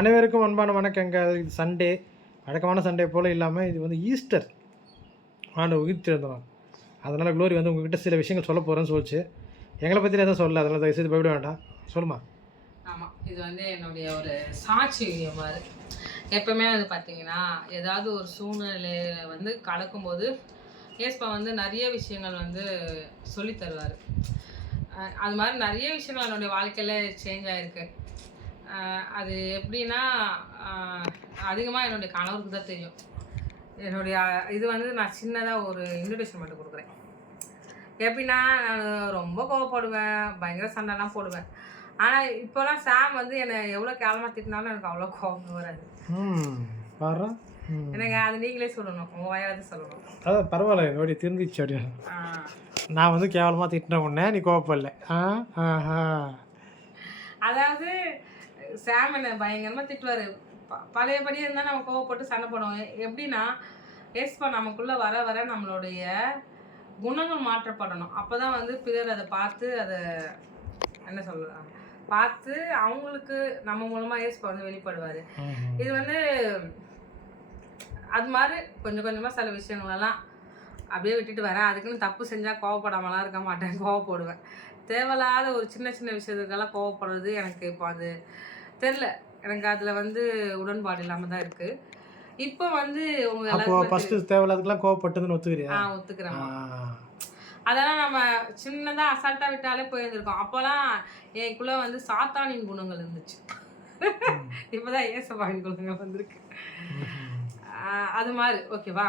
அனைவருக்கும் அன்பான வணக்கங்கள். இது சண்டே, வழக்கமான சண்டே போல் இல்லாமல் இது வந்து ஈஸ்டர் ஆண்டு உயிர்த்தெழுந்தோம். அதனால் க்ளோரி வந்து உங்ககிட்ட சில விஷயங்கள் சொல்ல போகிறேன்னு சொல்லிச்சு. எங்களை பற்றி எதுவும் சொல்லல, அதனால் தயவுசெய்து போய்விட வேண்டாம். சொல்லுமா. ஆமாம், இது வந்து என்னுடைய ஒரு சாட்சி மாதிரி. எப்பவுமே வந்து பார்த்தீங்கன்னா, ஏதாவது ஒரு சூழ்நிலையில் வந்து கலக்கும்போது ஏஸ்பா வந்து நிறைய விஷயங்கள் வந்து சொல்லி தருவார். அது மாதிரி நிறைய விஷயங்கள் என்னுடைய வாழ்க்கையில் சேஞ்ச் ஆகிருக்கு. அது எப்படின்னா, அதிகமாக என்னுடைய கணவருக்கு தான் தெரியும். என்னுடைய இது வந்து நான் சின்னதாக ஒரு இன்விடேஷன் மட்டும் கொடுக்குறேன். எப்படின்னா, நான் ரொம்ப கோவப்படுவேன், பயங்கர சண்டைலாம் போடுவேன். ஆனால் இப்போலாம் சாம் வந்து என்னை எவ்வளோ கேவலமாக திட்டினாலும் எனக்கு அவ்வளோ கோபம் வராது. எனக்கு அது நீங்களே சொல்லணும், உங்கள் வாயாவது சொல்லணும். அதான் பரவாயில்ல, என்னுடைய திருந்திச்சு. அப்படியா நான் வந்து கேவலமாக திட்டின உடனே நீ கோவப்படல. அதாவது சாம் என்னை பயங்கரமாக திட்டுவார். பழையபடியே இருந்தால் நம்ம கோவப்பட்டு சண்டை போடுவோம். எப்படின்னா, ஏஸ்பா நமக்குள்ளே வர வர நம்மளுடைய குணங்கள் மாற்றப்படணும். அப்போ தான் வந்து பிறர் அதை பார்த்து அதை என்ன சொல்லலாம் பார்த்து அவங்களுக்கு நம்ம மூலமாக ஏஸ்பா வந்து வெளிப்படுவார். இது வந்து அது மாதிரி கொஞ்சம் கொஞ்சமாக சில விஷயங்களெல்லாம் அப்படியே விட்டுட்டு வரேன். அதுக்குன்னு தப்பு செஞ்சால் கோவப்படாமலாம் இருக்க மாட்டேன், கோவப்படுவேன். தேவையில்லாத ஒரு சின்ன சின்ன விஷயத்துக்கெல்லாம் கோவப்படுறது எனக்கு இப்போ அது தெரில. எனக்கு அதில் வந்து உடன்பாடு இல்லாமல் தான் இருக்குது. இப்போ வந்து உங்க எல்லாருக்கும் தேவையில்லாதுக்கெல்லாம் கோவப்பட்டதுன்னு ஒத்துக்கிறியா? ஒத்துக்கிறேன். அதெல்லாம் நம்ம சின்னதாக அசால்ட்டாக விட்டாலே போயிருந்துருக்கோம். அப்போல்லாம் எனக்குள்ளே வந்து சாத்தானின் குணங்கள் இருந்துச்சு. இப்போதான் ஏசப்பாவின் குணங்கள் வந்திருக்கு. அது மாதிரி ஓகேவா.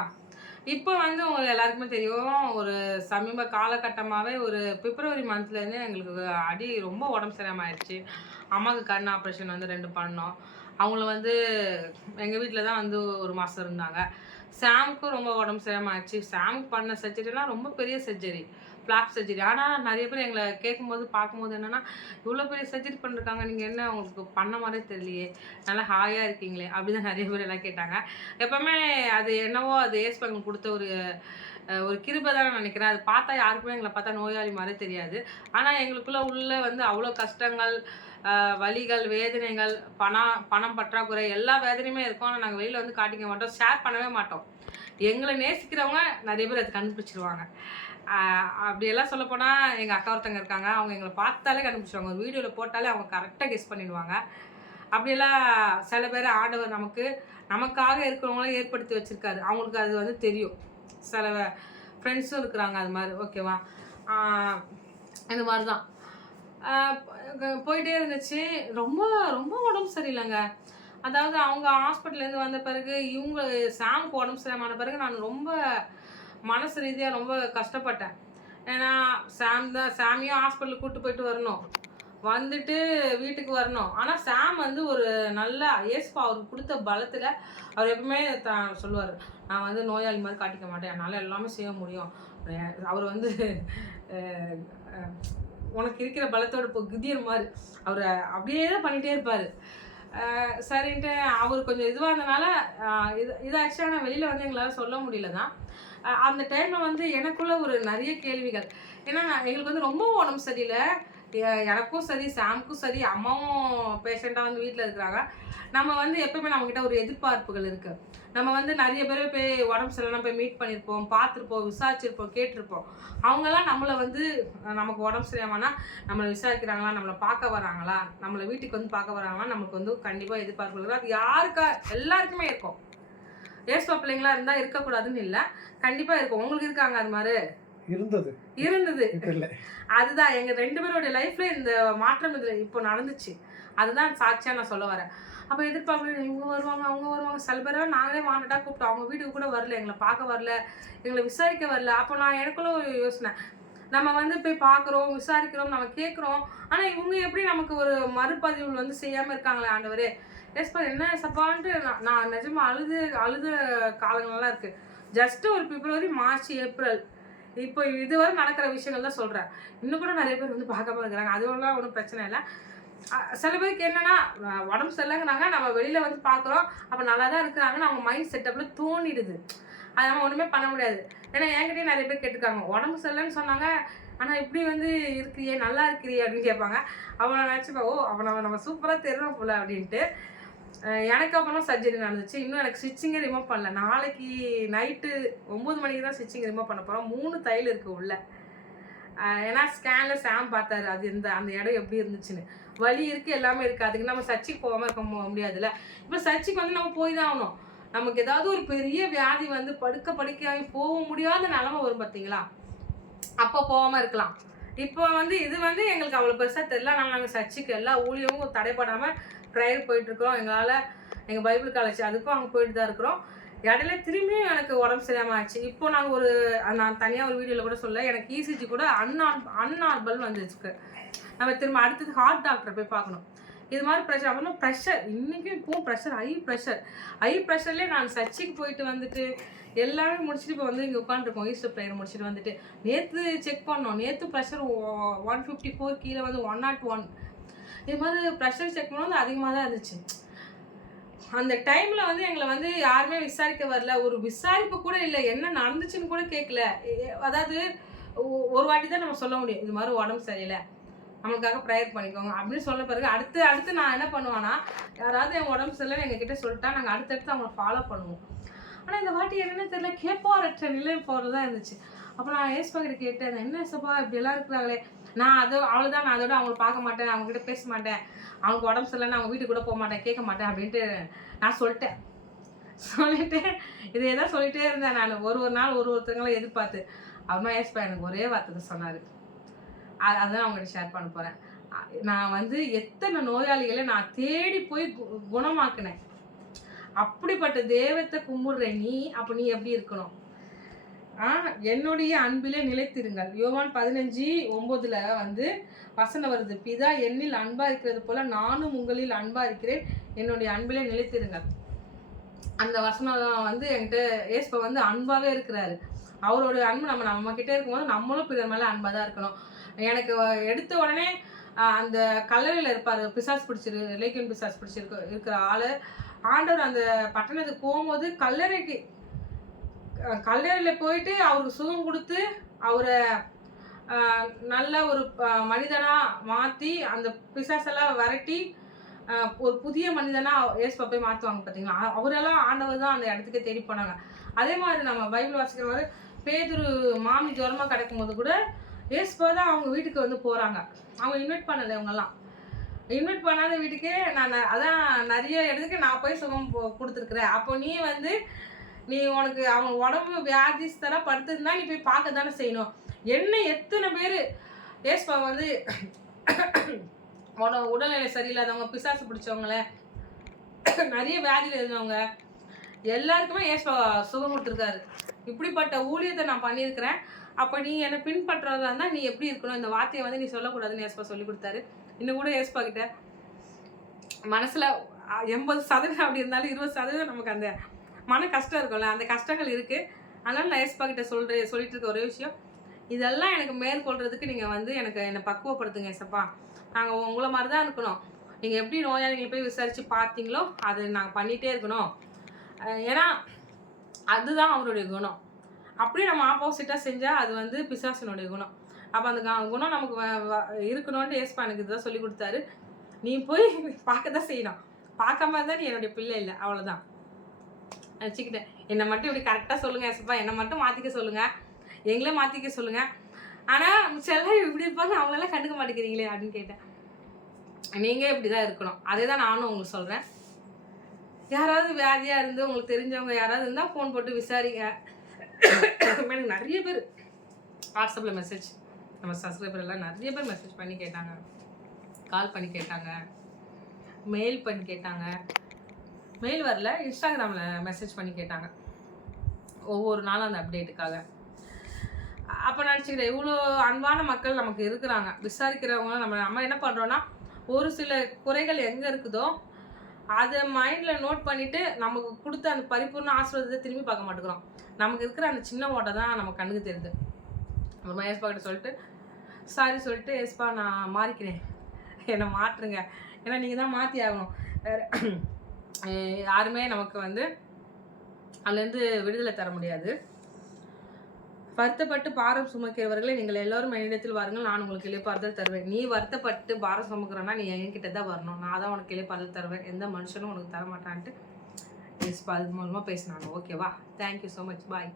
இப்போ வந்து உங்களுக்கு எல்லாருக்குமே தெரியும், ஒரு சமீப காலகட்டமாகவே ஒரு பிப்ரவரி மந்த்லேருந்து எங்களுக்கு அடி ரொம்ப உடம்பு சரியாமல் ஆயிடுச்சு. அம்மாவுக்கு கண் ஆப்ரேஷன் வந்து 2 பண்ணோம். அவங்கள வந்து எங்கள் வீட்டில் தான் வந்து ஒரு மாதம் இருந்தாங்க. சாமுக்கும் ரொம்ப உடம்பு சரியாமல் ஆயிடுச்சு. சாமுக்கு பண்ண சர்ஜரிலாம் ரொம்ப பெரிய சர்ஜரி, ஃப்ளாப் சர்ஜரி. ஆனால் நிறைய பேர் எங்களை கேட்கும்போது பார்க்கும்போது என்னென்னா, இவ்வளோ பெரிய சர்ஜரி பண்ணிருக்காங்க, நீங்கள் என்ன உங்களுக்கு பண்ண மாதிரியே தெரியலையே, நல்லா ஹாயாக இருக்கீங்களே, அப்படி தான் நிறைய பேர் எல்லாம் கேட்டாங்க. எப்போவுமே அது என்னவோ அது ஏஸ்பங்க கொடுத்த ஒரு கிருபை தான் நினைக்கிறேன். அது பார்த்தா யாருக்குமே எங்களை பார்த்தா நோயாளி மாதிரி தெரியாது. ஆனால் எங்களுக்குள்ளே உள்ள வந்து அவ்வளோ கஷ்டங்கள், வலிகள், வேதனைகள், பணம் பற்றாக்குறை எல்லா வேதனையுமே இருக்கும். ஆனால் நாங்கள் வெளியில் வந்து காட்டிக்க மாட்டோம், ஷேர் பண்ணவே மாட்டோம். எங்களை நேசிக்கிறவங்க நிறைய பேர் அதை கண்டுபிடிச்சிருவாங்க. அப்படியெல்லாம் சொல்லப்போனால் எங்கள் அக்கா ஒருத்தங்க இருக்காங்க, அவங்க எங்களை பார்த்தாலே கண்டுபிடிச்சிருவாங்க. ஒரு வீடியோவில் போட்டாலே அவங்க கரெக்டாக கெஸ் பண்ணிடுவாங்க. அப்படியெல்லாம் சில பேர் ஆண்டவர் நமக்காக இருக்கிறவங்களாம் ஏற்படுத்தி வச்சுருக்காரு. அவங்களுக்கு அது வந்து தெரியும். சில ஃப்ரெண்ட்ஸும் இருக்கிறாங்க அது மாதிரி ஓகேவா. இந்த மாதிரி தான் போயிட்டே இருந்துச்சு. ரொம்ப ரொம்ப உடம்பு சரியில்லைங்க. அதாவது அவங்க ஹாஸ்பிட்டல்லேருந்து வந்த பிறகு இவங்க சாமுக்கு உடம்பு சரியான பிறகு நான் ரொம்ப மனசு ரீதியாக ரொம்ப கஷ்டப்பட்டேன். ஏன்னா சாமியும் ஹாஸ்பிட்டலுக்கு கூப்பிட்டு போயிட்டு வரணும், வந்துட்டு வீட்டுக்கு வரணும். ஆனால் சாம் வந்து ஒரு நல்ல ஏஸ்பா அவருக்கு கொடுத்த பலத்தில் அவர் எப்பவுமே சொல்லுவார், நான் வந்து நோயாளி மாதிரி காட்டிக்க மாட்டேன், என்னால் எல்லாமே செய்ய முடியும். அவர் வந்து உனக்கு இருக்கிற பலத்தோட இப்போ குதியர் மாதிரி அவர் அப்படியே தான் பண்ணிகிட்டே இருப்பார். சரின்ட்டு அவர் கொஞ்சம் இதுவாக இருந்தனால இது ஆக்சுவலாக நான் வெளியில் வந்து எங்களால் சொல்ல முடியல தான். அந்த டைமில் வந்து எனக்குள்ள ஒரு நிறைய கேள்விகள். ஏன்னா எங்களுக்கு வந்து ரொம்ப உடம்பு சரியில்லை, எனக்கும் சரி சாமுக்கும் சரி, அம்மாவும் பேஷண்ட்டாக வந்து வீட்டில் இருக்கிறாங்க. நம்ம வந்து எப்பவுமே நம்மக்கிட்ட ஒரு எதிர்பார்ப்புகள் இருக்குது. நம்ம வந்து நிறைய பேர் போய் உடம்பு சரியில்லைனா போய் மீட் பண்ணியிருப்போம், பார்த்துருப்போம், விசாரிச்சிருப்போம், கேட்டிருப்போம். அவங்கெல்லாம் நம்மளை வந்து நமக்கு உடம்பு சரியாமனா நம்மளை விசாரிக்கிறாங்களா, நம்மளை பார்க்க வராங்களா, நம்மளை வீட்டுக்கு வந்து பார்க்க வராங்களா, நமக்கு வந்து கண்டிப்பாக எதிர்பார்ப்புகள். அது யாருக்கா எல்லாருக்குமே இருக்கும். ஏஸ்பா பிள்ளைங்களா இருந்தால் இருக்கக்கூடாதுன்னு இல்லை, கண்டிப்பாக இருக்கும். உங்களுக்கு இருக்காங்க அது மாதிரி? இருந்தது. அதுதான் எங்கள் 2 பேரோட லைஃப்ல இந்த மாற்றம் இதில் இப்போ நடந்துச்சு. அதுதான் சாட்சியாக நான் சொல்ல வரேன். அப்போ எதிர்பார்க்கல, இவங்க வருவாங்க அவங்க வருவாங்க. சில பேரெல்லாம் நாங்களே வாண்டடாக கூப்பிட்டோம், அவங்க வீட்டுக்கு கூட வரல, எங்களை பார்க்க வரல, எங்களை விசாரிக்க வரல. அப்போ நான் எனக்குள்ள ஒரு யோசனை, நம்ம வந்து போய் பார்க்குறோம், விசாரிக்கிறோம், நம்ம கேட்குறோம், ஆனால் இவங்க எப்படி நமக்கு ஒரு மறுபதிவு வந்து செய்யாமல் இருக்காங்களே ஆண்டவரே. ஏஸ்பா என்ன சப்பான்ட்டு நான் நிஜமாக அழுத காலங்கள்லாம் இருக்குது. ஜஸ்ட்டு ஒரு பிப்ரவரி, மார்ச், ஏப்ரல் இப்போ இதுவரை நடக்கிற விஷயங்கள் தான் சொல்கிறேன். இன்னும் கூட நிறைய பேர் வந்து பார்க்காம இருக்கிறாங்க, அதுவெல்லாம் ஒன்றும் பிரச்சனை இல்லை. சில பேருக்கு என்னென்னா உடம்பு சரியில்லைங்கிறாங்க, நம்ம வெளியில் வந்து பார்க்குறோம், அப்போ நல்லா தான் இருக்கிறாங்கன்னு அவங்க மைண்ட் செட்டப்பில் தோணிடுது. அது நம்ம ஒன்றுமே பண்ண முடியாது. ஏன்னா என்கிட்டயே நிறைய பேர் கேட்டுருக்காங்க, உடம்பு சரியில்லைன்னு சொன்னாங்க, ஆனால் இப்படி வந்து இருக்கிறியே, நல்லா இருக்கிறியே அப்படின்னு கேட்பாங்க. அவனை நினச்சிப்பா, ஓ அவனை நம்ம சூப்பராக தெரியும் போல அப்படின்ட்டு. எனக்கு அப்புறம் சர்ஜரி நடந்துச்சு. இன்னும் எனக்கு ஸ்டிச்சிங்கே ரிமூவ் பண்ணல. நாளைக்கு நைட்டு 9 மணிக்கு தான் ஸ்டிச்சிங் ரிமூவ் பண்ண போகிறோம். 3 தையல் இருக்குது உள்ள. ஏன்னா ஸ்கேனில் சாம் பார்த்தாரு அது அந்த இடம் எப்படி இருந்துச்சுன்னு. வலி இருக்குது, எல்லாமே இருக்குது. அதுக்கு நம்ம சர்ச்சைக்கு போகாமல் இருக்க முடியாதுல்ல. இப்போ சர்ச்சைக்கு வந்து நம்ம போய் தான் ஆகணும். நமக்கு ஏதாவது ஒரு பெரிய வியாதி வந்து படுக்கையாகி போக முடியாத நிலமை வரும் பார்த்தீங்களா, அப்போ போகாமல் இருக்கலாம். இப்போ வந்து இது வந்து எங்களுக்கு அவ்வளோ பெருசாக தெரியல. நாங்கள் சர்ச்சைக்கு எல்லா ஊழியமும் தடைப்படாமல் ப்ரேயர் போயிட்டுருக்கோம். எங்களால் எங்கள் பைபிள் காலேஜ் அதுக்கும் அங்கே போயிட்டு தான் இருக்கிறோம். இடையில திரும்பியும் எனக்கு உடம்பு சரியாமல் ஆச்சு. இப்போ நாங்கள் நான் தனியாக ஒரு வீடியோவில் கூட சொல்ல, எனக்கு இசிஜி கூட அன்நார்மல் வந்துருக்கு. நம்ம திரும்ப அடுத்தது ஹார்ட் டாக்டரை போய் பார்க்கணும். இது மாதிரி ப்ரெஷர், அப்புறம் ப்ரெஷர் இன்றைக்கும் இப்போவும் ப்ரெஷர், ஹை ப்ரெஷர்லேயே நான் சர்ச்சைக்கு போயிட்டு வந்துட்டு எல்லாமே முடிச்சுட்டு இப்போ வந்து இங்கே உட்காந்துருக்கோம். ஈஸ்டர் ப்ரேயர் முடிச்சுட்டு வந்துட்டு நேற்று செக் பண்ணோம். நேற்று ப்ரெஷர் 154 கீழே வந்து 101. இது மாதிரி ப்ரெஷர் செக் பண்ணும்போது அதிகமாக தான் இருந்துச்சு. அந்த டைமில் வந்து எங்களை வந்து யாருமே விசாரிக்க வரல. ஒரு விசாரிப்பு கூட இல்லை, என்ன நடந்துச்சுன்னு கூட கேட்கல. அதாவது ஒரு வாட்டி தான் நம்ம சொல்ல முடியும், இது மாதிரி உடம்பு சரியில்லை, நம்மளுக்காக ப்ரேயர் பண்ணிக்கோங்க அப்படின்னு சொன்ன பிறகு அடுத்து நான் என்ன பண்ணுவேன்னா, யாராவது என் உடம்பு சரியில்லைன்னு எங்ககிட்ட சொல்லிட்டா நாங்கள் அடுத்தடுத்து அவங்கள ஃபாலோ பண்ணுவோம். ஆனால் இந்த வாட்டி என்னென்னு தெரியல, கேட்பாரற்ற நிலை போகிறதா இருந்துச்சு. அப்போ நான் ஏஸ்பாக்கிட்ட கேட்டேன், என்ன ஏசப்பா இப்படியெல்லாம் இருக்கிறாங்களே, நான் அவ்வளோதான், நான் அதோட அவங்கள பார்க்க மாட்டேன், அவங்ககிட்ட பேச மாட்டேன், அவங்களுக்கு உடம்பு சரியில்லைன்னு அவங்க வீட்டுக்கு கூட போக மாட்டேன், கேட்க மாட்டேன் அப்படின்ட்டு நான் சொல்லிட்டு இதே தான் சொல்லிகிட்டே இருந்தேன். நான் ஒரு நாள் ஒருத்தங்களும் எதிர்பார்த்து அப்புறமா ஏஸ்பா எனக்கு ஒரே வார்த்தை சொன்னார். அதுதான் அவங்ககிட்ட ஷேர் பண்ண போகிறேன். நான் வந்து எத்தனை நோயாளிகளை நான் தேடி போய் குணமாக்குனேன். அப்படிப்பட்ட தெய்வத்தை கும்பிடுற நீ, அப்போ நீ எப்படி இருக்கணும்? என்னுடைய அன்பிலே நிலைத்திருங்கள். யோவான் 15:9 வந்து வசனம் வருது, பிதா என்னில் அன்பா இருக்கிறது போல நானும் உங்களில் அன்பா இருக்கிறேன், என்னுடைய அன்பிலே நிலைத்திருங்கள். அந்த வசனம் வந்து என்கிட்ட ஏஸ்பா வந்து அன்பாவே இருக்கிறாரு. அவருடைய அன்பு நம்ம கிட்டே இருக்கும்போது நம்மளும் பிறர் மேலே அன்பாக தான் இருக்கணும். எனக்கு எடுத்த உடனே அந்த கல்லறையில் இருப்பார், பிசாஸ் லேக்கின் பிசாஸ் இருக்கிற ஆள். ஆண்டவர் அந்த பட்டணத்துக்கு போகும்போது கல்லறையில் போயிட்டு அவருக்கு சுகம் கொடுத்து அவரை நல்ல ஒரு மனிதனாக மாற்றி அந்த பிசாசெல்லாம் விரட்டி ஒரு புதிய மனிதனாக ஏசுப்பா போய் மாற்றுவாங்க பார்த்தீங்களா. அவரெல்லாம் ஆண்டவர் தான் அந்த இடத்துக்கே தேடி போனாங்க. அதே மாதிரி நம்ம பைபிள் வாசிக்கிற மாதிரி பேதுரு மாமி ஜுரமாக கிடைக்கும் போது கூட ஏசுப்பா தான் அவங்க வீட்டுக்கு வந்து போகிறாங்க. அவங்க இன்வைட் பண்ணலை, இவங்கெல்லாம் இன்வைட் பண்ணாத வீட்டுக்கே நான் அதான் நிறைய இடத்துக்கு நான் போய் சுகம் கொடுத்துருக்குறேன். அப்போ நீ உனக்கு அவங்க உடம்பு வியாதிஸ்தரா படுத்திருந்தா நீ போய் பார்க்க தானே செய்யணும். என்ன எத்தனை பேர் ஏஸ்பா வந்து உடல்நிலை சரியில்லாதவங்க, பிசாசு பிடிச்சவங்கள, நிறைய வியாதியில் இருந்தவங்க எல்லாருக்குமே ஏஸ்பா சுகம் கொடுத்துருக்காரு. இப்படிப்பட்ட ஊழியத்தை நான் பண்ணியிருக்கிறேன். அப்போ நீ என்னை பின்பற்றுறதா இருந்தால் நீ எப்படி இருக்கணும், இந்த வார்த்தையை வந்து நீ சொல்லக்கூடாதுன்னு ஏஸ்பா சொல்லி கொடுத்தாரு. இன்னும் கூட ஏஸ்பா கிட்ட மனசில் 80% அப்படி இருந்தாலும் 20% நமக்கு அந்த மன கஷ்டம் இருக்கும்ல, அந்த கஷ்டங்கள் இருக்குது. அதனால் நான் ஏஸ்பா கிட்ட சொல்லிட்டு இருக்க ஒரே விஷயம், இதெல்லாம் எனக்கு மேற்கொள்கிறதுக்கு நீங்கள் வந்து என்னை பக்குவப்படுத்துங்க ஏசப்பா. நாங்கள் உங்களை மாதிரி தான் இருக்கணும். நீங்கள் எப்படி நோயாளிகளை போய் விசாரித்து பார்த்தீங்களோ அதை நாங்கள் பண்ணிகிட்டே இருக்கணும். ஏன்னா அதுதான் அவருடைய குணம். அப்படி நம்ம ஆப்போசிட்டாக செஞ்சால் அது வந்து பிசாசினுடைய குணம். அப்போ அந்த குணம் நமக்கு இருக்கணும்னு ஏஸ்பா எனக்கு இதுதான் சொல்லி கொடுத்தாரு. நீ போய் பார்க்க தான் செய்யணும், பார்க்காம தான் நீ என்னுடைய பிள்ளை இல்லை, அவ்வளோதான் வச்சுக்கிட்டேன். என்னை மட்டும் இப்படி கரெக்டாக சொல்லுங்கள் ஏசப்பா, என்னை மட்டும் மாற்றிக்க சொல்லுங்கள், எங்களே மாற்றிக்க சொல்லுங்கள். ஆனால் சில இப்படி இருப்பாங்க, அவங்களெல்லாம் கண்டுக்க மாட்டேங்கிறீங்களே அப்படின்னு கேட்டேன். நீங்கள் இப்படி தான் இருக்கணும், அதே தான் நானும் உங்களுக்கு சொல்கிறேன். யாராவது வியாதியாக இருந்து உங்களுக்கு தெரிஞ்சவங்க யாராவது இருந்தால் ஃபோன் போட்டு விசாரிங்க. எனக்கு நிறைய பேர் வாட்ஸ்அப்பில் மெசேஜ், நம்ம சப்ஸ்கிரைபர் எல்லாம் நிறைய பேர் மெசேஜ் பண்ணி கேட்டாங்க, கால் பண்ணி கேட்டாங்க, மெயில் பண்ணி கேட்டாங்க. மெயில் வரல, இன்ஸ்டாகிராமில் மெசேஜ் பண்ணி கேட்டாங்க ஒவ்வொரு நாளும் அந்த அப்டேட்டுக்காக. அப்போ நினச்சிக்கிறேன், இவ்வளோ அன்பான மக்கள் நமக்கு இருக்கிறாங்க, விசாரிக்கிறவங்க. நம்ம என்ன பண்ணுறோன்னா, ஒரு சில குறைகள் எங்கே இருக்குதோ அதை மைண்டில் நோட் பண்ணிவிட்டு நமக்கு கொடுத்த அந்த பரிபூர்ண ஆசீர்வாதத்தை திரும்பி பார்க்க மாட்டேங்கிறோம். நமக்கு இருக்கிற அந்த சின்ன ஓட்டை தான் நம்ம கண்ணுக்கு தெரியுது. அப்புறமா ஏஸ்பா கிட்ட சொல்லிட்டு சாரி சொல்லிட்டு, ஏஸ்பா நான் மாறிக்கிறேன், என்னை மாற்றுங்க, ஏன்னா நீங்கள் தான் மாற்றி ஆகணும், யாருமே நமக்கு வந்து அதுலேருந்து விடுதலை தர முடியாது. வருத்தப்பட்டு பாரம் சுமக்கிறவர்களை நீங்கள் எல்லோரும் என்னிடத்தில் வாருங்கள், நான் உங்களுக்கு இளைப்பாறுதல் தருவேன். நீ வருத்தப்பட்டு பாரம் சுமக்கிறனா நீ என்கிட்ட தான் வரணும், நான் தான் உனக்கு இளைப்பாறுதல் தருவேன், எந்த மனுஷனும் உனக்கு தர மாட்டான்ட்டு இது மூலமாக பேசினாங்க. ஓகேவா? Thank you so much. பாய்.